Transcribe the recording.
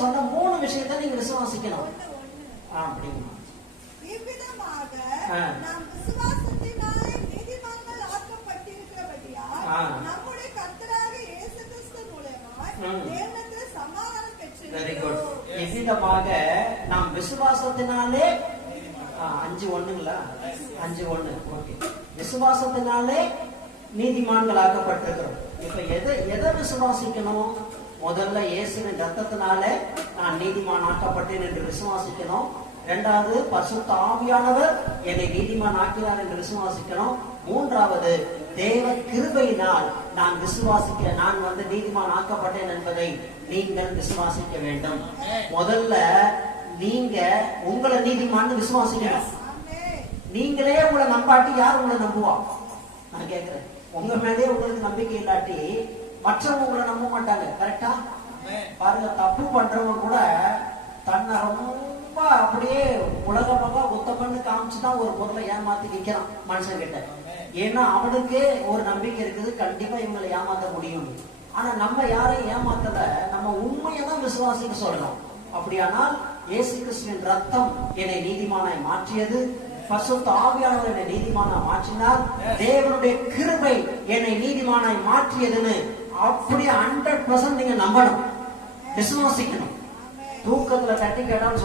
சொன்ன 3 விஷயத்தை நீங்க விசுவாசிக்கணும். அப்படிங்க. இவ்விதமாக நாம் விசுவாசத்தினாலே நீதிமான்கள் ஆக்கப்பட்டிருக்கிறபடியால் நம்முடைய கர்த்தராகிய இயேசு கிறிஸ்து மூலமாய் தேவனிடத்தில் சமாதானம் பெற்றோம். Very good. இவ்விதமாக நாம் விசுவாசத்தினாலே 5:1ங்களா? 5:1. ஓகே. விசுவாசத்தினாலே நீதிமான்களாக்கப்பட்டிருக்கிறோம். இப்ப எதை விசுவாசிக்கணும்? முதல்ல இயேசுவின் ரத்தத்தினாலே நான் நீதிமான் ஆக்கப்பட்டேன் என்று விசுவாசிக்கணும். இரண்டாவது, பரிசுத்த ஆவியானவர் என்னை நீதிமான் ஆக்கினார் என்று விசுவாசிக்கணும். மூன்றாவது, தேவ கிருபையினால் நான் நீதிமான் ஆக்கப்பட்டேன் என்பதை நீங்கள் விசுவாசிக்க வேண்டும். முதல்ல நீங்க உங்களை நீதிமான் விசுவாசிக்கணும். நீங்களே உங்களை நம்பாட்டி யார் உங்களை நம்புவா? நான் கேட்கிறேன். உங்க மேலே உங்களுக்கு நம்பிக்கை இல்லாட்டி மற்றவங்க உங்களை நம்ப மாட்டாங்க. கரெக்டா? பாருங்க, தப்பு பண்றவங்க கூட தன்னை ரொம்ப அப்படியே உலக பக்கம் உத்தமன்னு காமிச்சுதான் ஒரு பொருளை ஏமாத்தி நிக்கிறான் மனுஷன் கிட்ட. ஏன்னா அவனுக்கே ஒரு நம்பிக்கை இருக்குது, கண்டிப்பா இவங்களை ஏமாத்த முடியும். ஆனா நம்ம யாரையும் ஏமாத்தல, நம்ம உண்மையதான் விசுவாசிக்க சொல்லணும். அப்படியானால் இயேசு கிறிஸ்துவின் ரத்தம் என்னை நீதிமானாய் மாற்றியது, பரிசுத்த ஆவியானவர் என்னை நீதிமானாய் மாற்றினார், தேவனுடைய கிருபை என்னை நீதிமானாய் மாற்றியதுன்னு அப்படியே 100% நீங்க நம்பணும், விசுவாசிக்கணும். தூக்கத்துல தட்டி கேட்டாலும்